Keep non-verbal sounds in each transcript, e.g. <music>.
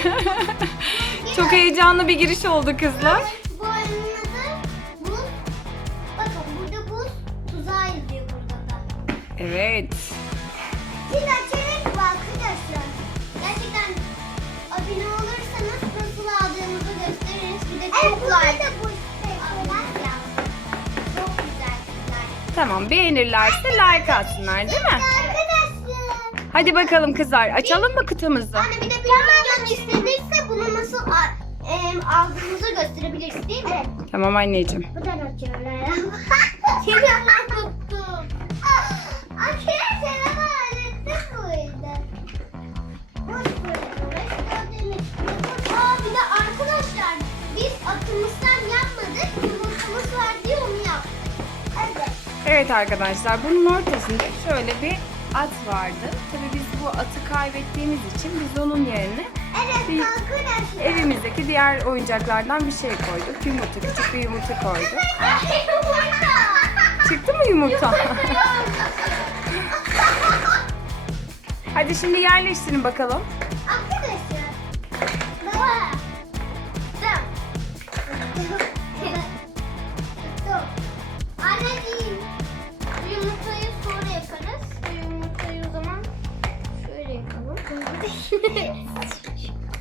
<laughs> Çok heyecanlı bir giriş oldu kızlar. Bu oyunun adı buz. Bakın burada buz tuzağı yazıyor burada da. Evet. Siz açarak bu arkadaşlar. Gerçekten abone olursanız nasıl aldığımızı gösteririz. Bir de çok like. ya. Çok güzel güzel. Tamam beğenirlerse like atsınlar değil mi? Arkadaşlar. Hadi bakalım kızlar açalım mı kutumuzu? Anne bir de bir a- em, aldığımızı gösterebiliriz değil mi? Tamam anneciğim. Buradan açıyorum. Şimdi unuttum. Arkadaşlar ama öğrettim bu yüzden. <laughs> Boş. Aa bir de arkadaşlar biz atımızdan yapmadık. Yumurtamız var diye onu yaptık. Evet. Evet arkadaşlar bunun ortasında şöyle bir at vardı. Tabii biz bu atı kaybettiğimiz için biz onun yerine Evet Bir- evimizdeki diğer oyuncaklardan bir şey koyduk. Yumurta, küçük bir yumurta koyduk. Çıktı mı yumurta? Hadi şimdi yerleştirin bakalım. Arkadaşlar. Baba.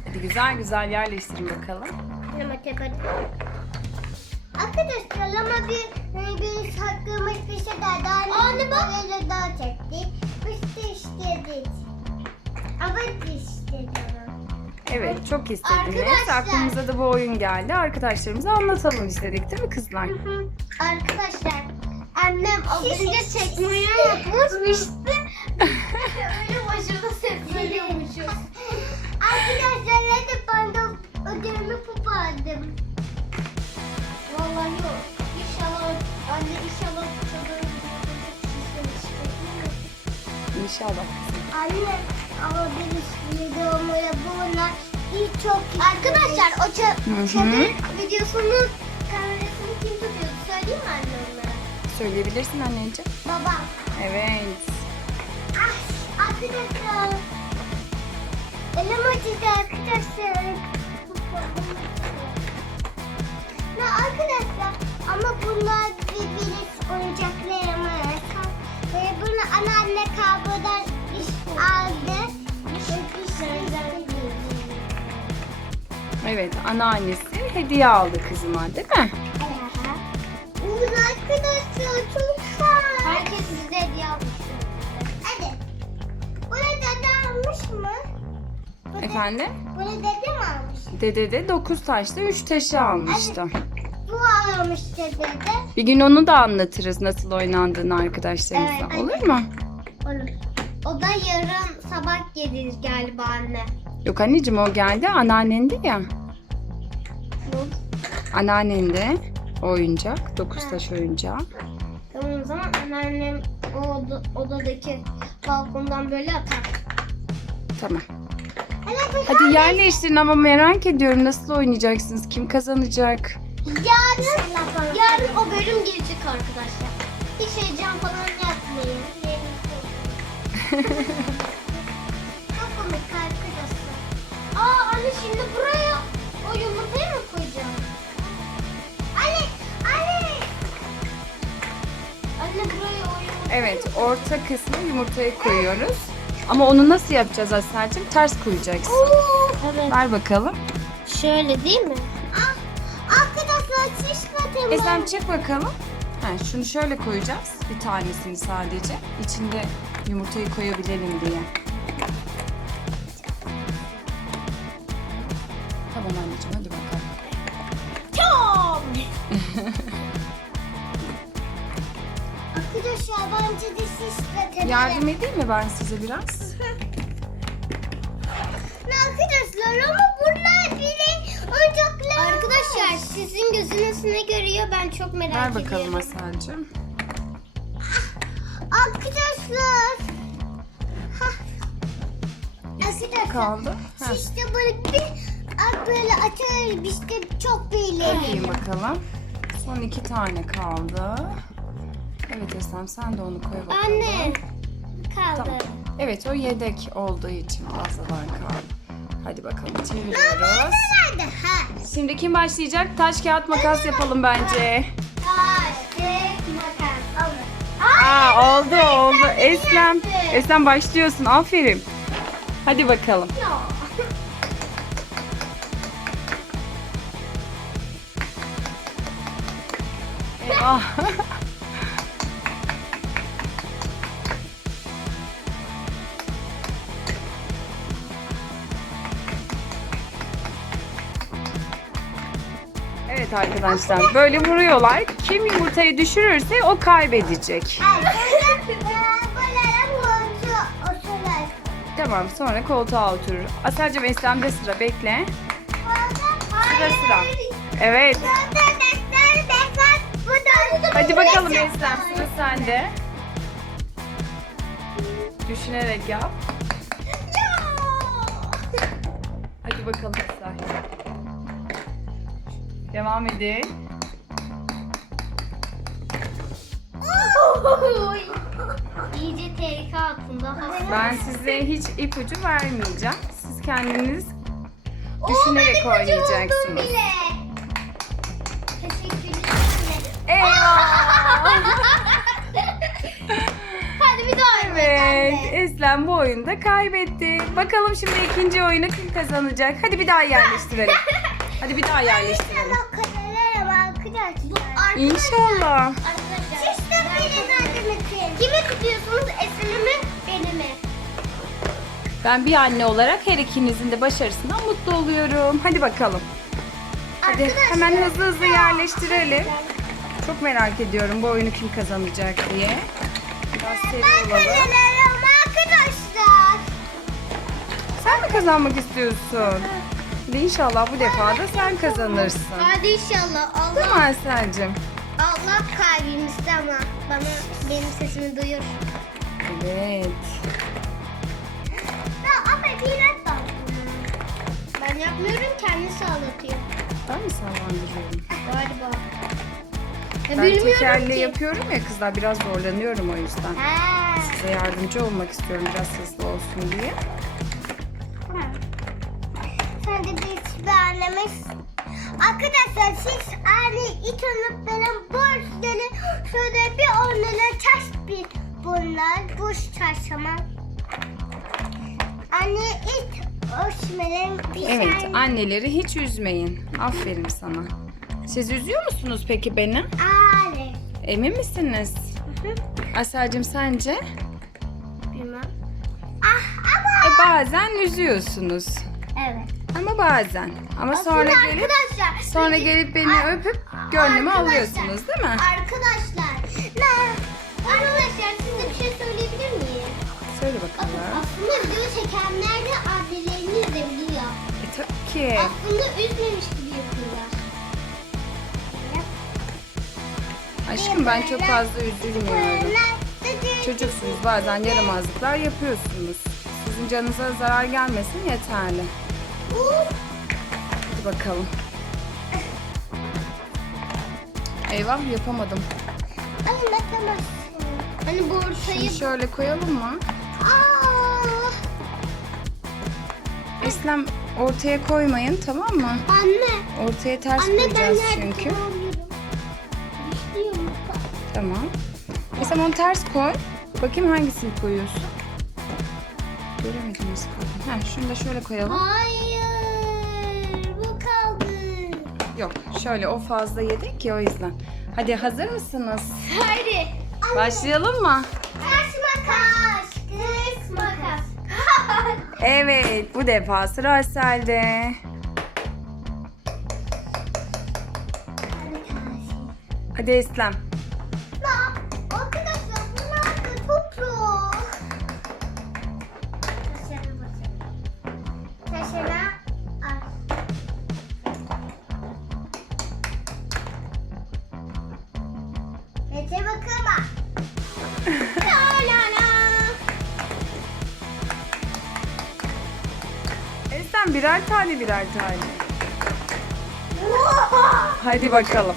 Hadi güzel güzel yerleştirin bakalım. Ama tepe. Arkadaşlar ama bir bir saklamış bir şey daha daha Anne bak. Böyle daha çektik. Biz de istedik. Ama istedik. Evet çok istediniz. Arkadaşlar. Aklımıza da bu oyun geldi. Arkadaşlarımıza anlatalım istedik değil mi kızlar? Arkadaşlar annem az önce çekmeyi unutmuştu. Anne ama bir videomu bunlar çok Arkadaşlar o çadır videosunun kamerasını kim tutuyordu söyleyeyim mi anne onlara? Söyleyebilirsin anneciğim. Babam. Evet. Ah, arkadaşlar. Elim acıdı arkadaşlar. Ne arkadaşlar ama bunlar Evet anneannesi hediye aldı kızıma değil mi? Bunun arkadaşlar çok güzel. Herkes size hediye almış. Hadi. Bunu dede almış mı? Bu Efendim? Bunu dede mi almış? Dede de 9 taşta 3 taşı almıştı. Bu almış dede de. Bir gün onu da anlatırız nasıl oynandığını arkadaşlarımıza. Evet, Olur mu? Olur. O da yarın sabah gelir galiba anne. Yok anneciğim o geldi anneannendi ya. Anneannende oyuncak. 9 Ha. taş oyuncağı. Tamam o zaman anneannem o oda, odadaki balkondan böyle atar. Tamam. Hadi yerleştirin ama merak ediyorum nasıl oynayacaksınız? Kim kazanacak? Yarın, yarın o bölüm gelecek arkadaşlar. Hiç heyecan falan yapmayın. <laughs> Evet orta kısmı yumurtayı koyuyoruz. Ama onu nasıl yapacağız Aslı'cığım? Ters koyacaksın. Evet. Ver bakalım. Şöyle değil mi? Ah, arkadaşlar şişmedim. Esem çek bakalım. Ha, şunu şöyle koyacağız. Bir tanesini sadece. İçinde yumurtayı koyabilelim diye. Tamam anneciğim hadi bakalım. Tom. <laughs> Arkadaşlar bence de şişmedim. Yardım edeyim mi ben size biraz? Arkadaşlar ama bunlar bile oyuncaklar. Arkadaşlar sizin gözünüz ne görüyor ben çok merak Ver ediyorum. bakalım Asel'cim. Arkadaşlar. Hah. Arkadaşlar. Kaldı. Ha. İşte böyle bir ah, böyle açar işte çok Bakayım böyle. bakalım. Son iki tane kaldı. Evet Esem sen de onu koy bakalım. Anne. Kaldı. Tamam. Evet o yedek olduğu için fazladan kaldı. Hadi bakalım çeviriyoruz. Nerede? Ha. Şimdi kim başlayacak? Taş, kağıt, makas yapalım bence. Taş, tek, makas. Alın. Aa oldu oldu. Eslem. Eslem başlıyorsun. Aferin. Hadi bakalım. Eyvah. <laughs> Evet arkadaşlar böyle vuruyorlar. Kim yumurtayı düşürürse o kaybedecek. Tamam sonra koltuğa oturur. Aselcim Eslem'de sıra bekle. Sıra sıra. Evet. Hadi bakalım Eslem sıra sende. Düşünerek yap. Hadi bakalım Eslem. Devam edin. İyice tehlike altında. Ben size hiç ipucu vermeyeceğim. Siz kendiniz düşünerek oynayacaksınız. Teşekkürler. Eyvah! Hadi bir daha Evet, oynayalım. Eslem bu oyunda kaybetti. Bakalım şimdi ikinci oyunu kim kazanacak? Hadi bir daha yerleştirelim. <laughs> Hadi bir daha yerleştirelim. İnşallah. Arkadaşlar. Siz de benim adımı Kimi tutuyorsunuz? Esin'i mi? Beni mi? Ben bir anne olarak her ikinizin de başarısından mutlu oluyorum. Hadi bakalım. Hadi Arkadaşlar- hemen hızlı hızlı yerleştirelim. Çok merak ediyorum bu oyunu kim kazanacak diye. Biraz seri olalım. arkadaşlar. Sen mi kazanmak istiyorsun? Hadi İnşallah bu defa da sen kazanırsın. Hadi inşallah Değil mi Allah Aysel'cim? Allah kalbimizde ama bana benim sesimi duyur. Evet. Ya ama pirat da. Ben yapmıyorum kendisi ağlatıyor. Ben mi sallandırıyorum? Galiba. Ya Ben bilmiyorum tekerle ki. yapıyorum ya kızlar biraz zorlanıyorum o yüzden. He. Size yardımcı olmak istiyorum biraz hızlı olsun diye. Annemiz. Arkadaşlar siz anne it alıp benim borçları şöyle bir onlara taş bir bunlar boş taş ama. Anne it ölçmelerin bir Evet şey- anneleri hiç üzmeyin. Aferin sana. Siz üzüyor musunuz peki beni? Anne. Emin misiniz? Aselcim sence? Bilmem. Ah ama. E, bazen üzüyorsunuz. Evet. Ama bazen. Ama sonra Aslında gelip arkadaşlar. sonra benim- gelip beni Ar- öpüp gönlümü Arkadaşlar, alıyorsunuz değil mi? Arkadaşlar. Ben, arkadaşlar size bir şey söyleyebilir miyim? Söyle Bakın bakalım. aslında video çekenler de annelerini üzebiliyor. E tabii ki. Aslında üzmemiş gibi yapıyorlar. Aşkım ben çok fazla üzülmüyorum. Çocuksunuz bazen yaramazlıklar yapıyorsunuz. Sizin canınıza zarar gelmesin yeterli. Hadi bakalım. Eyvah yapamadım. Anlatamazsın. Hani bu ortayı... Şöyle koyalım mı? Aa, İslam ortaya koymayın tamam mı? anne. Ortaya ters Anne ben koyacağız nerede çünkü. Tamam. İslam onu ters koy. Bakayım hangisini koyuyorsun. Göremedim nasıl koydum. Ha, şunu da şöyle koyalım. Hayır. Yok şöyle o fazla yedik ki o yüzden. Hadi hazır mısınız? Haydi. Başlayalım mı? Taş makas. Kız makas. <laughs> Evet bu defa sıra Asel'de. Hadi Eslem. Ece bakalım. <laughs> La la la. Birer tane birer tane. Hadi bakalım.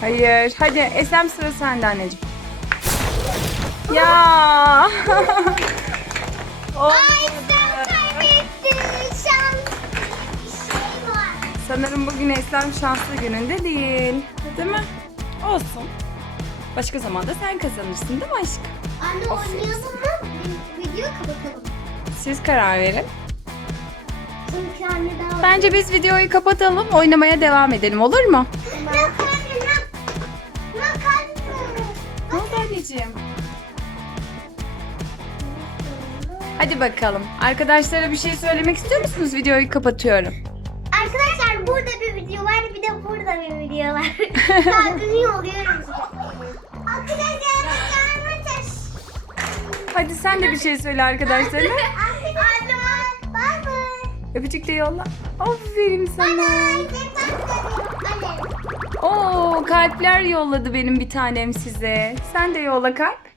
Hayır. Hadi Eslem sıra sende anneciğim. Ya. <laughs> Ay sen kaybettin. Sanırım bugün Eslem şanslı gününde değil. Değil mi? Olsun. Başka zaman da sen kazanırsın değil mi aşkım? Anne Aferin. oynayalım mı? Video kapatalım. Siz karar verin. Çünkü anne daha... Bence biz videoyu kapatalım, oynamaya devam edelim olur mu? Bak anne bak. Bak anne. Ne oldu anneciğim? Hadi bakalım. Arkadaşlara bir şey söylemek istiyor musunuz? Videoyu kapatıyorum. Arkadaşlar burada bir video var bir de burada bir video var. <laughs> Kalbimi Hadi sen de bir şey söyle arkadaşlarına. Öpücük de yolla. Aferin sana. Oo kalpler yolladı benim bir tanem size. Sen de yolla kalp.